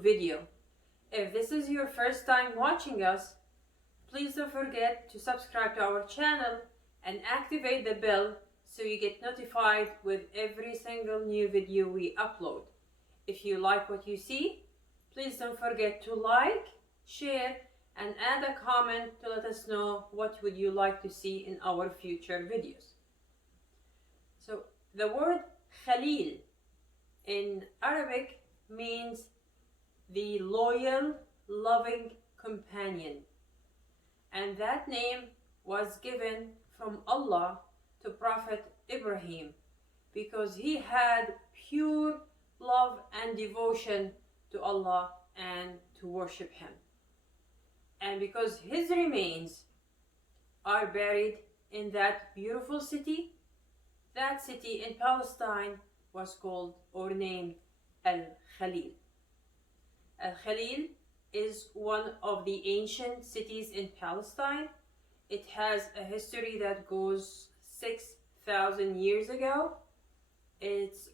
video. If this is your first time watching us, please don't forget to subscribe to our channel and activate the bell so you get notified with every single new video we upload. If you like what you see, please don't forget to like, share, and add a comment to let us know what would you like to see in our future videos. So the word Khalil in Arabic means the loyal, loving companion. And that name was given from Allah to Prophet Ibrahim because he had pure love and devotion to Allah and to worship Him. And because his remains are buried in that beautiful city, that city in Palestine was called or named Al-Khalil. Al-Khalil is one of the ancient cities in Palestine. It has a history that goes 6,000 years ago. It's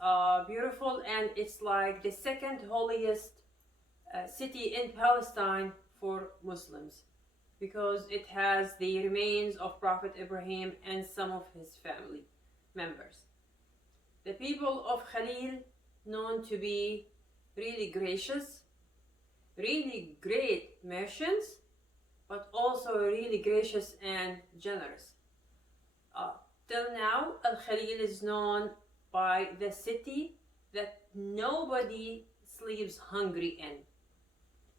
beautiful, and it's like the second holiest city in Palestine for Muslims because it has the remains of Prophet Ibrahim and some of his family members. The people of Khalil known to be really gracious, really great merchants, but also really gracious and generous. Till now, Al-Khalil is known by the city that nobody sleeps hungry in.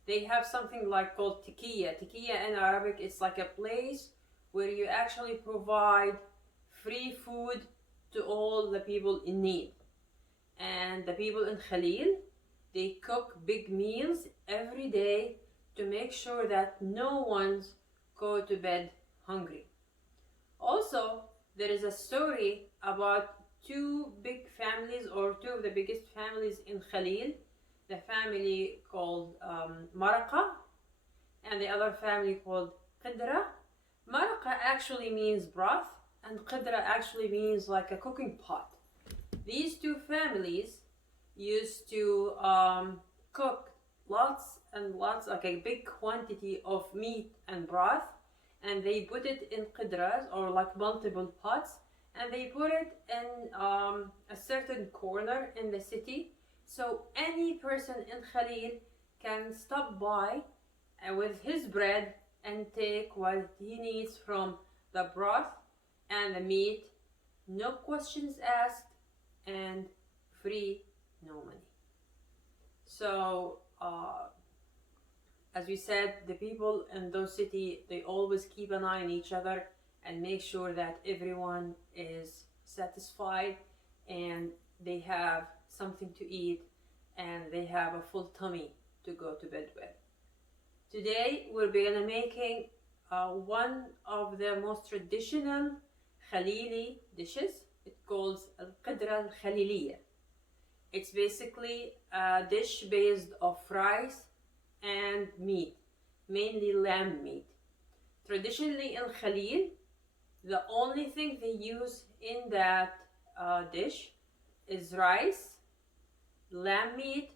They have something like called tikiya. Tikiya in Arabic, it's like a place where you actually provide free food to all the people in need. And the people in Khalil, they cook big meals every day to make sure that no one's go to bed hungry. Also, there is a story about two big families, or two of the biggest families in Khalil. The family called Maraqa and the other family called Quedra. Maraqa actually means broth and Quedra actually means like a cooking pot. These two families used to cook lots and lots, like a big quantity of meat and broth, and they put it in qidras, or like multiple pots, and they put it in a certain corner in the city, so any person in Khalil can stop by with his bread and take what he needs from the broth and the meat, no questions asked, and free, no money. So as we said, the people in those cities, they always keep an eye on each other and make sure that everyone is satisfied and they have something to eat and they have a full tummy to go to bed with. Today we're gonna making one of the most traditional Khalili dishes. It's called Al-Qadra Al-Khaliliya. It's basically a dish based of rice and meat, mainly lamb meat. Traditionally in Khalil, the only thing they use in that dish is rice, lamb meat,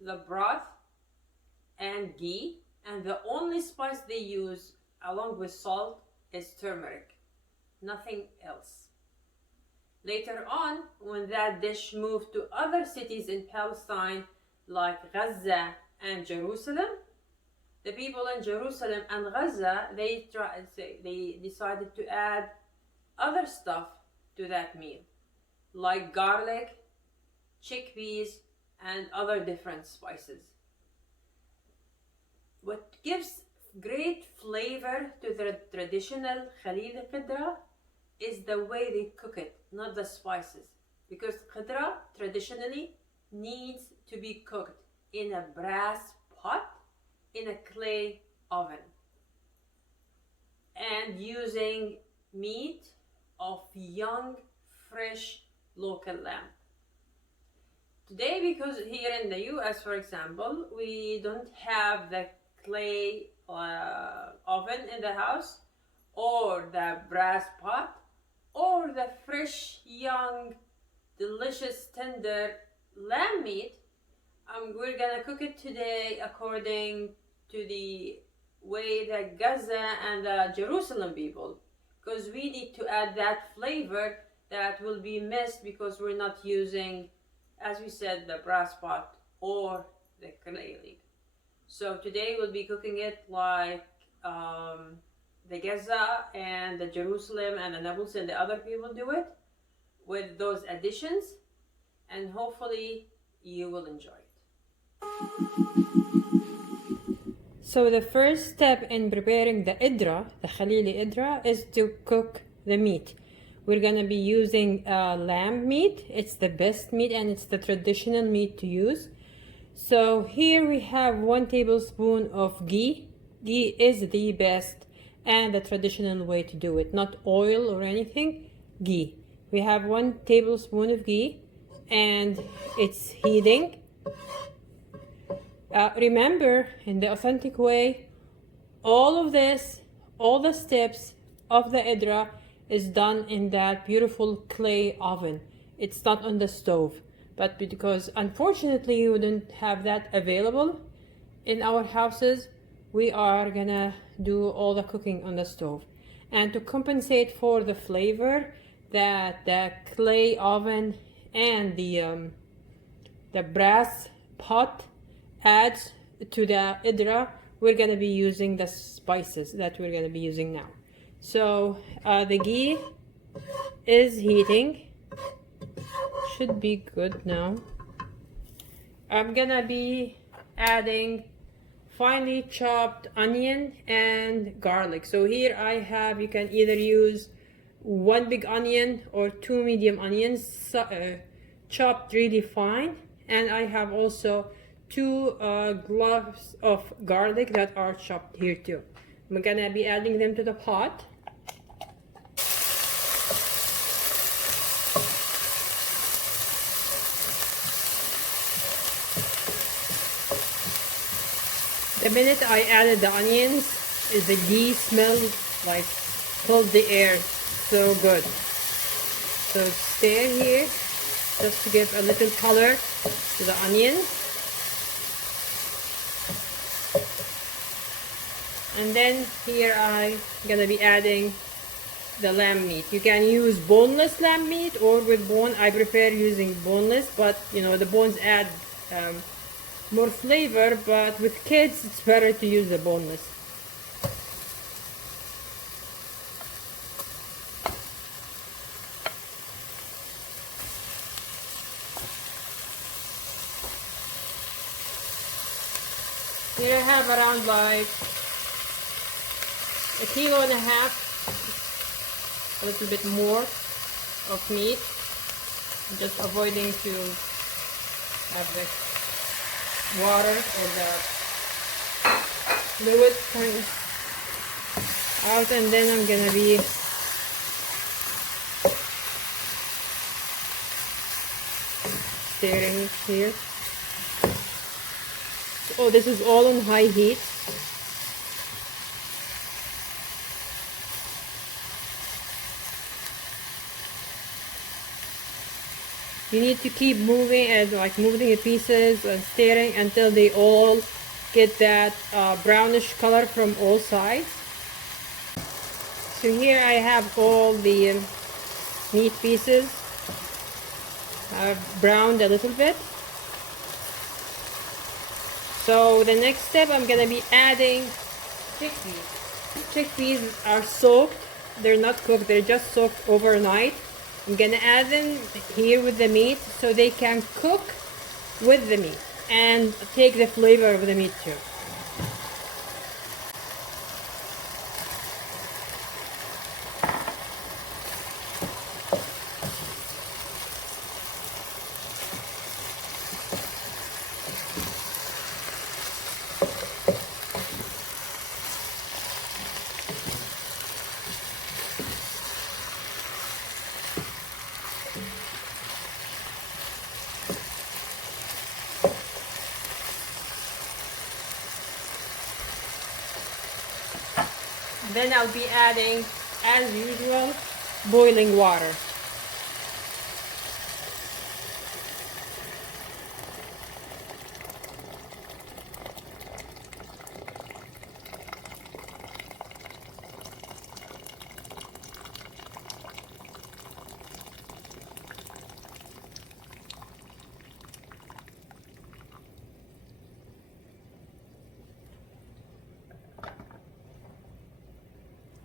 the broth, and ghee, and the only spice they use along with salt is turmeric, nothing else. Later on, when that dish moved to other cities in Palestine like Gaza and Jerusalem, the people in Jerusalem and Gaza, they decided to add other stuff to that meal, like garlic, chickpeas, and other different spices. What gives great flavor to the traditional Khalil Qidra is the way they cook it, not the spices. Because Qidra traditionally needs to be cooked in a brass pot in a clay oven and using meat of young, fresh local lamb. Today, because here in the US, for example, we don't have the clay oven in the house, or the brass pot, or the fresh, young, delicious, tender lamb meat, We're gonna cook it today according to the way that Gaza and the Jerusalem people, because we need to add that flavor that will be missed because we're not using, as we said, the brass pot or the Khalil. So today we'll be cooking it like the Gaza and the Jerusalem and the Nablus and the other people do it, with those additions, and hopefully you will enjoy it. So the first step in preparing the idra, the Khalili idra, is to cook the meat. We're gonna be using lamb meat. It's the best meat and it's the traditional meat to use. So here we have 1 tablespoon of ghee. Ghee is the best and the traditional way to do it, not oil or anything, ghee. We have 1 tablespoon of ghee and it's heating. Remember, in the authentic way, all of this, all the steps of the idra is done in that beautiful clay oven. It's not on the stove. But because unfortunately we don't have that available in our houses, we are gonna do all the cooking on the stove. And to compensate for the flavor that the clay oven and the brass pot adds to the idra, we're gonna be using the spices that we're gonna be using now. So the ghee is heating. Should be good now. I'm gonna be adding finely chopped onion and garlic. So here I have, you can either use 1 big onion or 2 medium onions chopped really fine, and I have also 2 cloves of garlic that are chopped here too. I'm gonna be adding them to the pot. The minute I added the onions, the ghee smell like filled the air. So good. So stir here just to give a little color to the onion. And then here I'm gonna be adding the lamb meat. You can use boneless lamb meat or with bone. I prefer using boneless, but you know the bones add more flavor, but with kids it's better to use the boneless. Here I have around like 1.5 kilos, a little bit more of meat. I'm just avoiding to have the water or the fluid coming out, and then I'm gonna be stirring it here. Oh, this is all on high heat. You need to keep moving and like moving the pieces and stirring until they all get that brownish color from all sides. So here I have all the meat pieces. I've browned a little bit. So the next step, I'm gonna be adding chickpeas. Chickpeas are soaked. They're not cooked, they're just soaked overnight. I'm gonna add them here with the meat so they can cook with the meat and take the flavor of the meat too. Then I'll be adding, as usual, boiling water.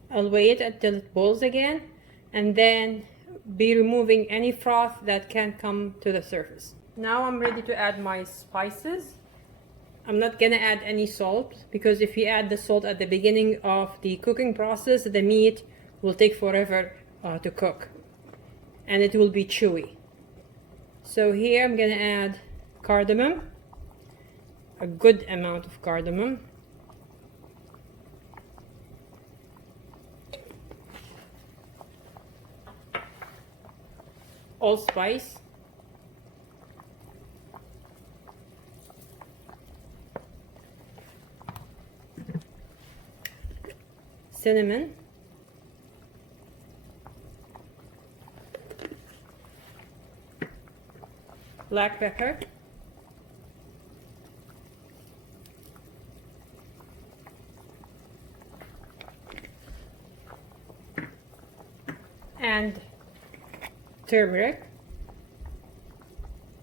I'll wait until it boils again, and then be removing any froth that can come to the surface. Now I'm ready to add my spices. I'm not gonna add any salt, because if you add the salt at the beginning of the cooking process, the meat will take forever to cook, and it will be chewy. So here I'm gonna add cardamom, a good amount of cardamom. Allspice, cinnamon, black pepper, and turmeric.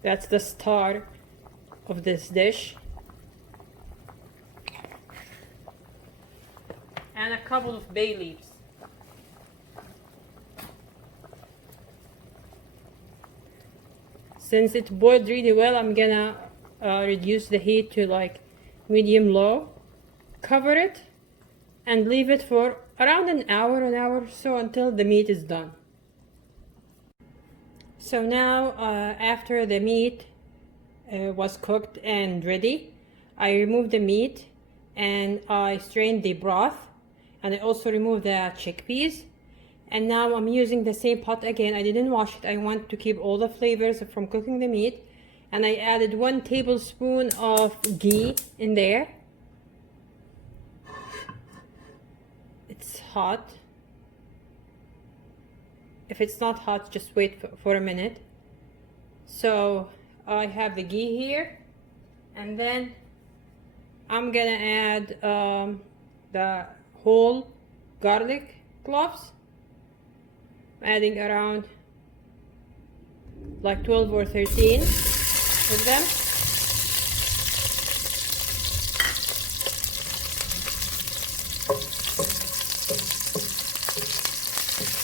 That's the star of this dish. And a couple of bay leaves. Since it boiled really well, I'm gonna reduce the heat to like medium low, cover it, and leave it for around an hour or so until the meat is done. So now after the meat was cooked and ready, I removed the meat and I strained the broth, and I also removed the chickpeas. And now I'm using the same pot again. I didn't wash it. I want to keep all the flavors from cooking the meat, and I added 1 tablespoon of ghee in there. It's hot. If it's not hot, just wait for a minute. So I have the ghee here, and then I'm gonna add the whole garlic cloves. I'm adding around like 12 or 13 of them.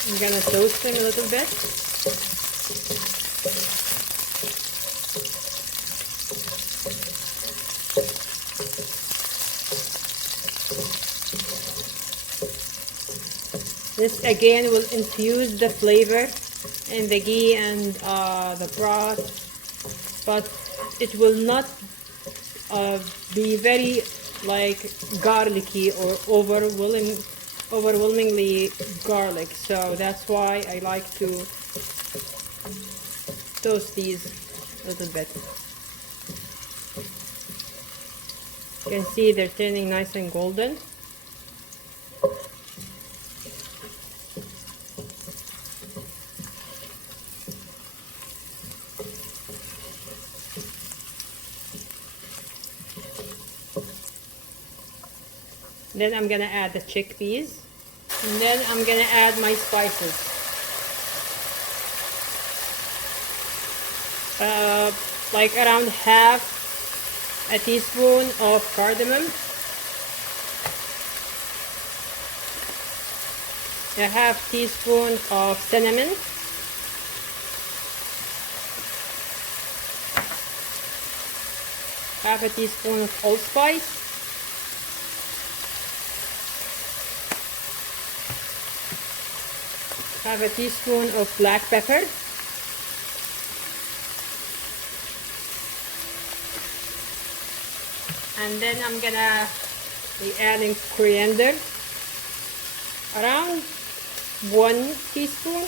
I'm gonna toast them a little bit. This again will infuse the flavor in the ghee and the broth, but it will not be very like garlicky or overwhelmingly garlic. So that's why I like to toast these a little bit. You can see they're turning nice and golden. Then I'm gonna add the chickpeas, and then I'm gonna add my spices. Like around half a teaspoon of cardamom, a half teaspoon of cinnamon, half a teaspoon of allspice, half a teaspoon of black pepper, and then I'm gonna be adding coriander, around 1 teaspoon,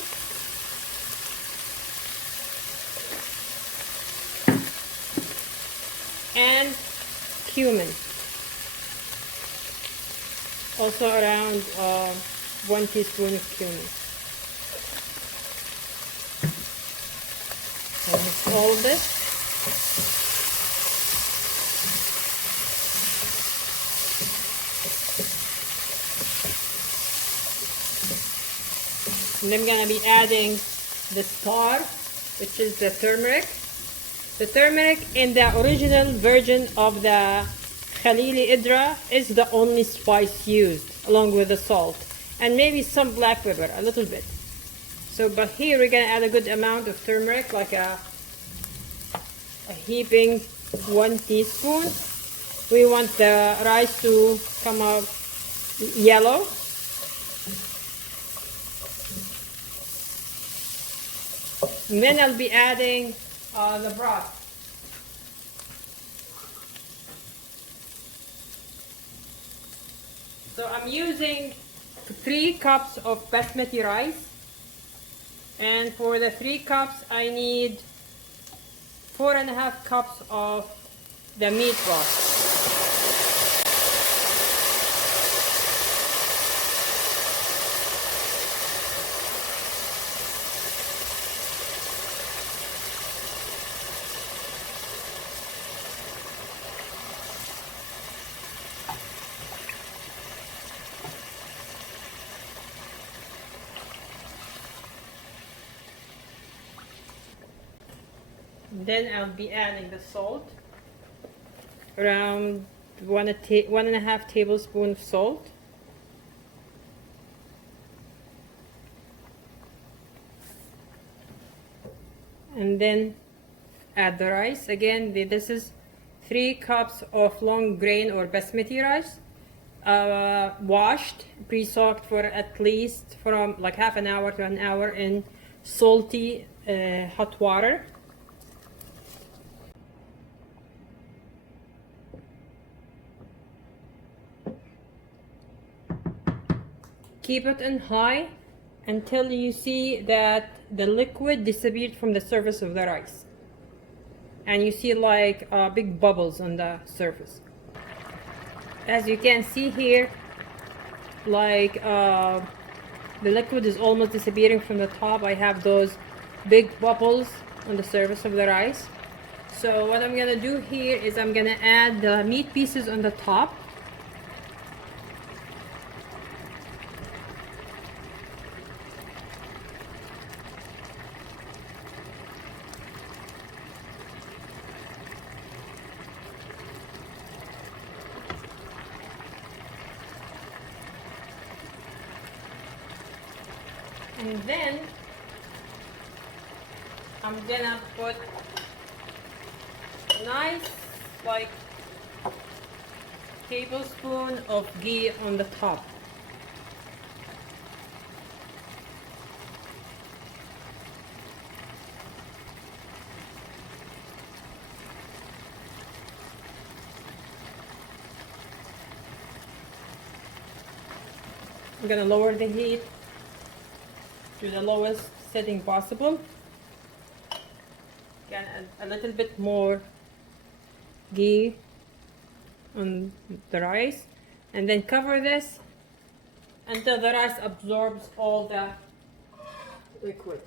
and cumin, also around 1 teaspoon of cumin. So mix all of this. And I'm gonna be adding the star, which is the turmeric. The turmeric in the original version of the Khalil is the only spice used, along with the salt. and maybe some black pepper, a little bit. So, but here we're gonna add a good amount of turmeric, like a heaping 1 teaspoon. We want the rice to come out yellow. And then I'll be adding the broth. So I'm using 3 cups of basmati rice, and for the 3 cups I need 4.5 cups of the meat broth. Then I'll be adding the salt, around 1.5 tablespoons of salt. And then add the rice. Again, this is 3 cups of long grain or basmati rice, washed, pre-soaked for at least from like half an hour to an hour in salty hot water. Keep it on high until you see that the liquid disappeared from the surface of the rice. And you see like big bubbles on the surface. As you can see here, like the liquid is almost disappearing from the top. I have those big bubbles on the surface of the rice. So what I'm gonna do here is I'm gonna add the meat pieces on the top. And then I'm gonna put a nice like tablespoon of ghee on the top. I'm gonna lower the heat to the lowest setting possible. Again, a little bit more ghee on the rice, and then cover this until the rice absorbs all the liquid.